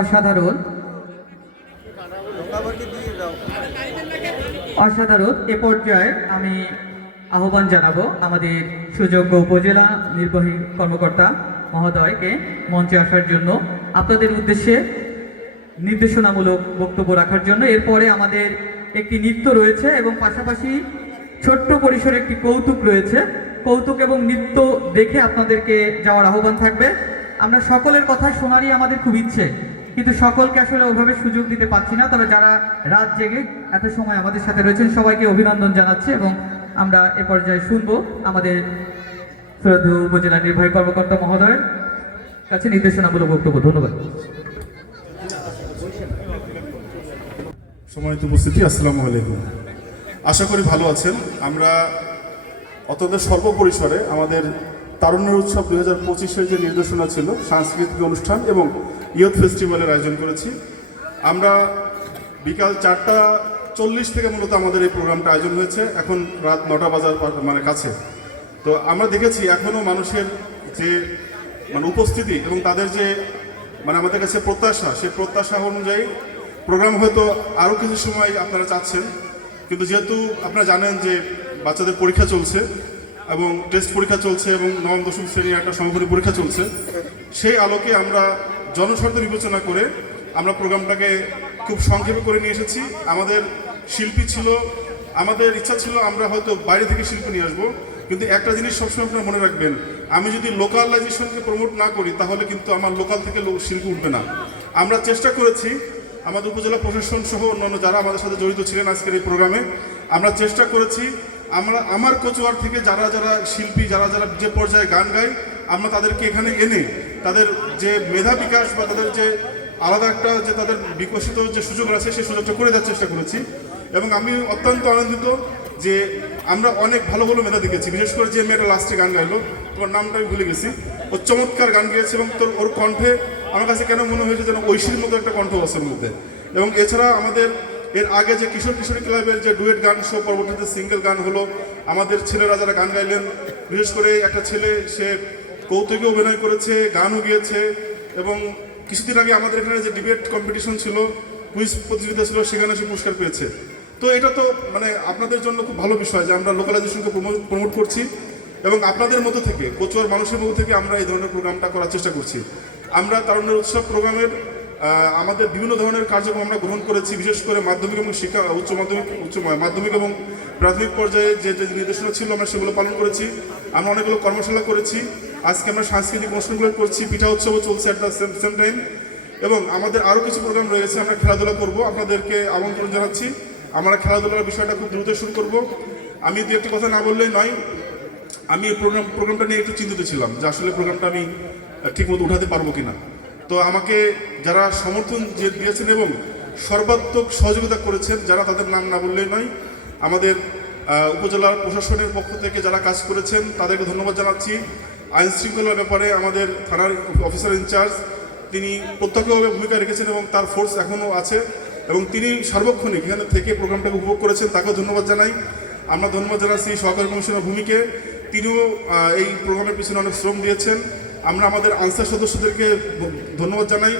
অসাধারণ অসাধারণ। এ পর্যায়ে আমি আহ্বান জানাবো আমাদের সুযোগ্য উপজেলা নির্বাহী কর্মকর্তা মহোদয়কে মঞ্চে আসার জন্য, আপনাদের উদ্দেশ্যে নির্দেশনামূলক বক্তব্য রাখার জন্য। এরপরে আমাদের একটি নৃত্য রয়েছে এবং পাশাপাশি ছোট্ট পরিসরে একটি কৌতুক রয়েছে। কৌতুক এবং নৃত্য দেখে আপনাদেরকে যাওয়ার আহ্বান থাকবে। আমরা সকলের কথা শোনারই আমাদের খুব ইচ্ছে, কিন্তু সকলকে আসলে ওইভাবে সুযোগ দিতে পারছি না। তবে যারা রাত জেগে এত সময় আমাদের সাথে রয়েছেন সবাইকে অভিনন্দন জানাচ্ছি এবং আমরা এ পর্যায়ে শুনবো আমাদের শ্রদ্ধেয় উপজেলা নির্বাহী কর্মকর্তা মহোদয়ের কাছে নির্দেশনামূলক বক্তব্য। ধন্যবাদ। সম্মানিত উপস্থিতি, আসসালামু আলাইকুম। আশা করি ভালো আছেন। আমরা অত্যন্ত সর্বপরিসরে আমাদের তারুণ্যের উৎসব 2025-এর যে নির্দেশনা ছিল, সাংস্কৃতিক অনুষ্ঠান এবং ইয়ুথ ফেস্টিভ্যালের আয়োজন করেছি। আমরা বিকাল 4:40 থেকে মূলত আমাদের এই প্রোগ্রামটা আয়োজন হয়েছে। এখন রাত 9টা বাজার কাছে। তো আমরা দেখেছি এখনও মানুষের যে উপস্থিতি এবং তাদের যে আমাদের কাছে প্রত্যাশা, সেই প্রত্যাশা অনুযায়ী প্রোগ্রাম হয়তো আরও কিছু সময় আপনারা চাচ্ছেন, কিন্তু যেহেতু আপনারা জানেন যে বাচ্চাদের পরীক্ষা চলছে এবং টেস্ট পরীক্ষা চলছে এবং নবম দশম শ্রেণীর একটা সমাপনী পরীক্ষা চলছে, সেই আলোকে আমরা জনস্বার্থ বিবেচনা করে আমরা প্রোগ্রামটাকে খুব সংক্ষেপে করে নিয়ে এসেছি। আমাদের শিল্পী ছিল, আমাদের ইচ্ছা ছিল আমরা হয়তো বাইরে থেকে শিল্পী নিয়ে আসবো, কিন্তু একটা জিনিস সবসময় আপনারা মনে রাখবেন, আমি যদি লোকালাইজেশনকে প্রমোট না করি তাহলে কিন্তু আমার লোকাল থেকে শিল্পী উঠবে না। আমরা চেষ্টা করেছি আমাদের উপজেলা প্রশাসন সহ অন্যান্য যারা আমাদের সাথে জড়িত ছিলেন আজকের এই প্রোগ্রামে, আমরা চেষ্টা করেছি আমার কচুয়ার থেকে যারা যারা শিল্পী, যারা যারা যে পর্যায়ে গান গায়, আমরা তাদেরকে এখানে এনে তাদের যে মেধা বিকাশ বা তাদের যে আলাদা একটা যে তাদের বিকশিত যে সুযোগ আছে সেই সুযোগটা করে দেওয়ার চেষ্টা করেছি। এবং আমি অত্যন্ত আনন্দিত যে আমরা অনেক ভালো ভালো মেধা দেখেছি। বিশেষ করে যে মেয়েটা লাস্টে গান গাইলো, তোমার নামটা আমি ভুলে গেছি, ও চমৎকার গান গেয়েছে এবং ওর কণ্ঠে আমার কাছে কেন মনে হয়েছে যেন ঐশীর মতো একটা কণ্ঠ আছে মধ্যে। এবং এছাড়া আমাদের এর আগে যে কিশোর কিশোরী ক্লাবের যে ডুয়েট গান শো, পরবর্তীতে সিঙ্গেল গান হলো, আমাদের ছেলেরা যারা গান গাইলেন, বিশেষ করে একটা ছেলে সে কৌতুকে অভিনয় করেছে, গানও গিয়েছে। এবং কিছুদিন আগে আমাদের এখানে যে ডিবেট কম্পিটিশন ছিল, কুইজ প্রতিযোগিতা ছিল, সেখানে সে পুরস্কার পেয়েছে। তো এটা তো আপনাদের জন্য খুব ভালো বিষয় যে আমরা লোকালাইজেশনকে প্রমোট করছি এবং আপনাদের মতো থেকে, কচুয়ার মানুষের মতো থেকে আমরা এই ধরনের প্রোগ্রামটা করার চেষ্টা করছি। আমরা তারুণ্যের উৎসব প্রোগ্রামের আমাদের বিভিন্ন ধরনের কার্যক্রম আমরা গ্রহণ করেছি। বিশেষ করে মাধ্যমিক এবং শিক্ষা মাধ্যমিক এবং প্রাথমিক পর্যায়ে যে যে নির্দেশনা ছিল আমরা সেগুলো পালন করেছি। আমরা অনেকগুলো কর্মশালা করেছি। আজকে আমরা সাংস্কৃতিক অনুষ্ঠানগুলো করছি, পিঠা উৎসবও চলছে অ্যাট দ্য সেম টাইম। এবং আমাদের আরও কিছু প্রোগ্রাম রয়েছে, আমরা খেলাধুলা করব। আপনাদেরকে আমন্ত্রণ জানাচ্ছি। আমরা খেলাধুলার বিষয়টা খুব দ্রুত শুরু করব। আমি দু একটি কথা না বললেই নয়, আমি এই প্রোগ্রামটা নিয়ে একটু চিন্তিত ছিলাম যে আসলে প্রোগ্রামটা আমি ঠিকমতো উঠাতে পারবো কিনা। তো আমাকে যারা সমর্থন দিয়েছেন এবং সর্বাত্মক সহযোগিতা করেছেন, যারা তাদের নাম না বললেই নয়, আমাদের উপজেলার প্রশাসনের পক্ষ থেকে যারা কাজ করেছেন তাদেরকে ধন্যবাদ জানাচ্ছি। আইন শৃঙ্খলার ব্যাপারে আমাদের থানার অফিসার ইনচার্জ, তিনি প্রত্যক্ষভাবে ভূমিকা রেখেছেন এবং তার ফোর্স এখনও আছে এবং তিনি সার্বক্ষণিক এখানে থেকে প্রোগ্রামটাকে উপভোগ করেছেন, তাকেও ধন্যবাদ জানাই। আমরা ধন্যবাদ জানাচ্ছি সহকারী কমিশনার ভূমিকে, তিনিও এই প্রোগ্রামের পিছনে অনেক শ্রম দিয়েছেন। আমরা আমাদের আনসার সদস্যদেরকে ধন্যবাদ জানাই,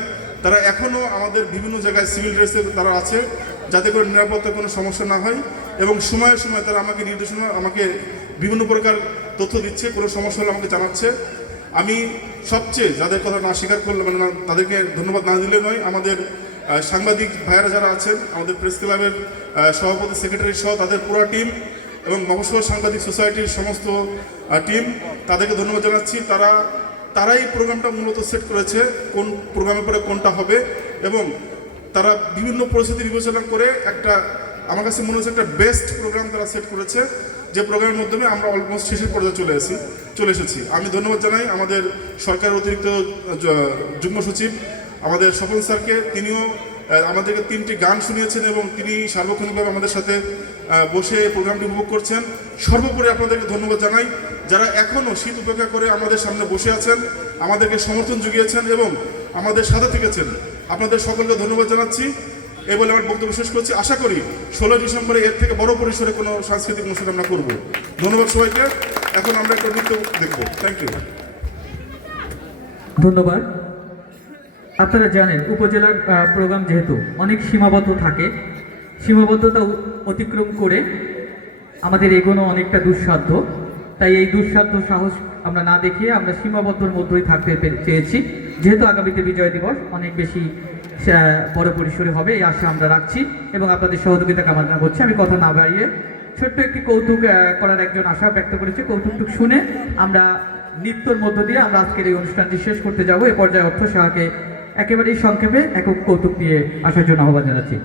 তারা এখনও আমাদের বিভিন্ন জায়গায় সিভিল ড্রেসে তারা আছে, যাতে করে নিরাপত্তার কোনো সমস্যা না হয় এবং সময়ে সময়ে তারা আমাকে নির্দেশনা, আমাকে বিভিন্ন প্রকার তথ্য দিচ্ছে, কোনো সমস্যা হলে আমাকে জানাচ্ছে। আমি সবচেয়ে যাদের কথা না স্বীকার করলে তাদেরকে ধন্যবাদ না দিলে নয়, আমাদের সাংবাদিক ভাইয়েরা যারা আছেন, আমাদের প্রেস ক্লাবের সভাপতি, সেক্রেটারি সহ তাদের পুরো টিম এবং মফস্বল সাংবাদিক সোসাইটির সমস্ত টিম, তাদেরকে ধন্যবাদ জানাচ্ছি। তারাই প্রোগ্রামটা মূলত সেট করেছে, কোন প্রোগ্রামের পরে কোনটা হবে এবং তারা বিভিন্ন পরিস্থিতি বিবেচনা করে একটা, আমার কাছে মনে হচ্ছে একটা বেস্ট প্রোগ্রাম তারা সেট করেছে, যে প্রোগ্রামের মাধ্যমে আমরা অলমোস্ট শেষের পর্যায়ে চলে এসেছি। আমি ধন্যবাদ জানাই আমাদের সরকারের অতিরিক্ত যুগ্ম সচিব আমাদের স্বপন স্যারকে, তিনিও আমাদেরকে 3টি গান শুনিয়েছেন এবং তিনি সার্বক্ষণিকভাবে আমাদের সাথে বসে প্রোগ্রামটি উপভোগ করছেন। সর্বোপরি আপনাদেরকে ধন্যবাদ জানাই যারা এখনও শীত উপেক্ষা করে আমাদের সামনে বসে আছেন, আমাদেরকে সমর্থন জুগিয়েছেন এবং আমাদের সাথে থেকেছেন। আপনাদের সকলকে ধন্যবাদ জানাচ্ছি। এই বলে আমার বক্তব্য শেষ করছি। আশা করি 16 ডিসেম্বরে এর থেকে বড় পরিসরে কোনো সাংস্কৃতিক অনুষ্ঠান আমরা করব। ধন্যবাদ সবাইকে। এখন আমরা একটা নৃত্য দেখব। Thank you. ধন্যবাদ। আপনারা জানেন উপজেলার প্রোগ্রাম যেহেতু অনেক সীমাবদ্ধ থাকে, সীমাবদ্ধতা অতিক্রম করে আমাদের এগোনো অনেকটা দুঃসাধ্য। তাই এই দুঃসাধ্য সাহস আমরা না দেখিয়ে আমরা সীমাবদ্ধর মধ্যেই থাকতে চেয়েছি। যেহেতু আগামীতে বিজয় দিবস অনেক বেশি বড় পরিসরে হবে এই আশা আমরা রাখছি এবং আপনাদের সহযোগিতা কামনা করছি। আমি কথা না বাড়িয়ে ছোট্ট একটি কৌতুক করার একজন আশা ব্যক্ত করেছে। কৌতুকটুক শুনে আমরা নৃত্যর মধ্য দিয়ে আমরা আজকের এই অনুষ্ঠানটি শেষ করতে যাব। এ পর্যায়ে অর্থ সহায়কে একেবারেই সংক্ষেপে একক কৌতুক দিয়ে আসার জন্য আহ্বান জানাচ্ছি।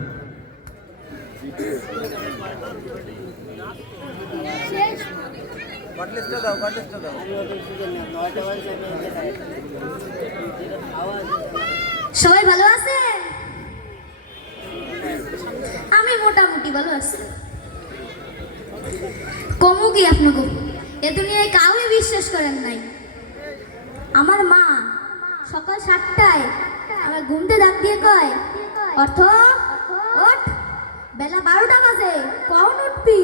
সবাই ভালো আছেন? আমি মোটামুটি ভালো আছি। কমু কি আপনাকে এ দুনিয়ায় কাউকে বিশ্বাস করেন নাই। আমার মা সকাল 7টায় আমার ঘুমতে ডাক দিয়ে কয়, অর্থ ওঠ, বেলা 12টা বাজে, কখন উঠবি?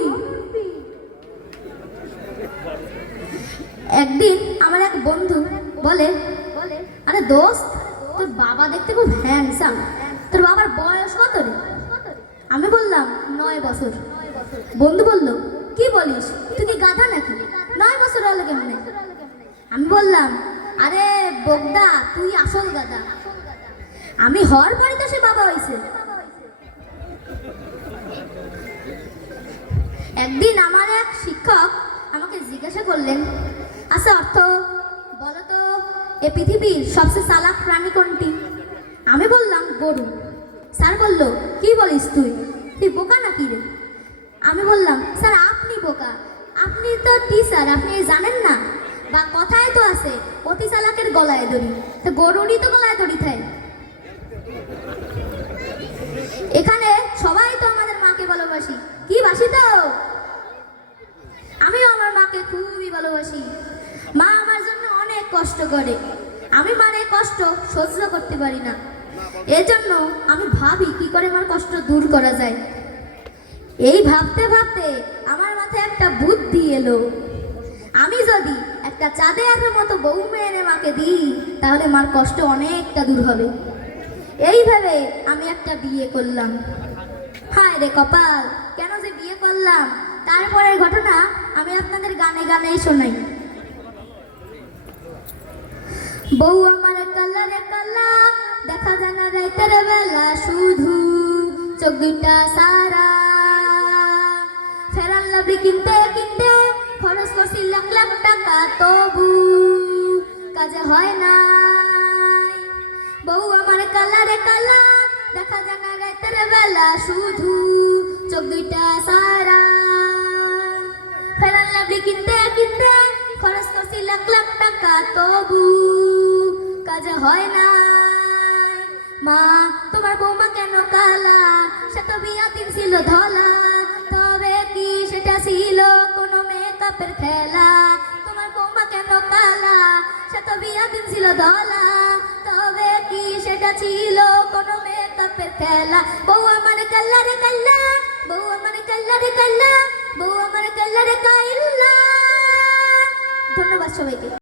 একদিন আমার এক বন্ধু বলে, আরে দোস্ত, তোর বাবা দেখতে খুব হ্যান্ডসাম, তোর বাবার বয়স কত রে? আমি বললাম 9 বছর। বন্ধু বলল, কি বলিস, তুই কি গাধা নাকি? 9 বছর হলো কেমনে? আমি বললাম, আরে বোগদা, তুই আসল গাধা। আমি হওয়ার পরে তো সে বাবা হয়েছে। একদিন আমার এক শিক্ষক আমাকে জিজ্ঞাসা করলেন, আচ্ছা অর্থ বলো তো, এ পৃথিবীর সবচেয়ে চালাক প্রাণী কোনটি? আমি বললাম গরু। স্যার বলল, কি বলিস তুই, তুই বোকা নাকি রে? আমি বললাম, স্যার আপনি বোকা, আপনি তো টিচার, আপনি জানেন না? বা কথায় তো আছে, অতি চালাকের গলায় দড়ি, তো গরুরই তো গলায় দড়ি থাকে। এখানে সবাই তো আমাদের মাকে ভালোবাসি, কি বাসি তো? আমিও আমার মাকে খুবই ভালোবাসি। মা আমার জন্য অনেক কষ্ট করে, আমি মার এই কষ্ট সহ্য করতে পারি না। এজন্য আমি ভাবি কি করে আমার কষ্ট দূর করা যায়। এই ভাবতে ভাবতে আমার মাথায় একটা বুদ্ধি এলো, আমি যদি একটা চাঁদের মতো বউ মেয়ে এনে মাকে দিই তাহলে মার কষ্ট অনেকটা দূর হবে। এইভাবে আমি একটা বিয়ে করলাম। হায় রে কপাল, কেন যে বিয়ে করলাম? তারপরের ঘটনা আমি আপনাদের গানে গানে শোনাই। বউ আমার কালা রে কালা, দেখা যায় না রাতের বেলা, শুধু চোখ দুইটা সারা। ফেরান লাভলি কিনতে কিনতে খরচ করছি লাখ লাখ টাকা, তবু কাজে হয় না। বউ আমার কালা রে কালা, দেখা যায় না রাতের বেলা, শুধু চোখ দুইটা সারা। ফেরান লাভলি কিনতে কিনতে খরচ করছি লাখ লাখ টাকা, তবু কাজে হয় না। মা তোমার বৌমা কেন কালা? সে তো বিয়া দিন ছিল ধলা, তবে কি সেটা ছিল কোনো মেকআপের খেলা? তোমার বৌমা কেন কালা? সে তো বিয়া দিন ছিল ধলা, তবে কি সেটা ছিল কোনো মেকআপের খেলা? বউ আমার কাল্লা রে কাল্লা, বউ আমার কাল্লা রে কাল্লা, বউ আমার কাল্লা রে কাল্লা। ধন্যবাদ সবাইকে।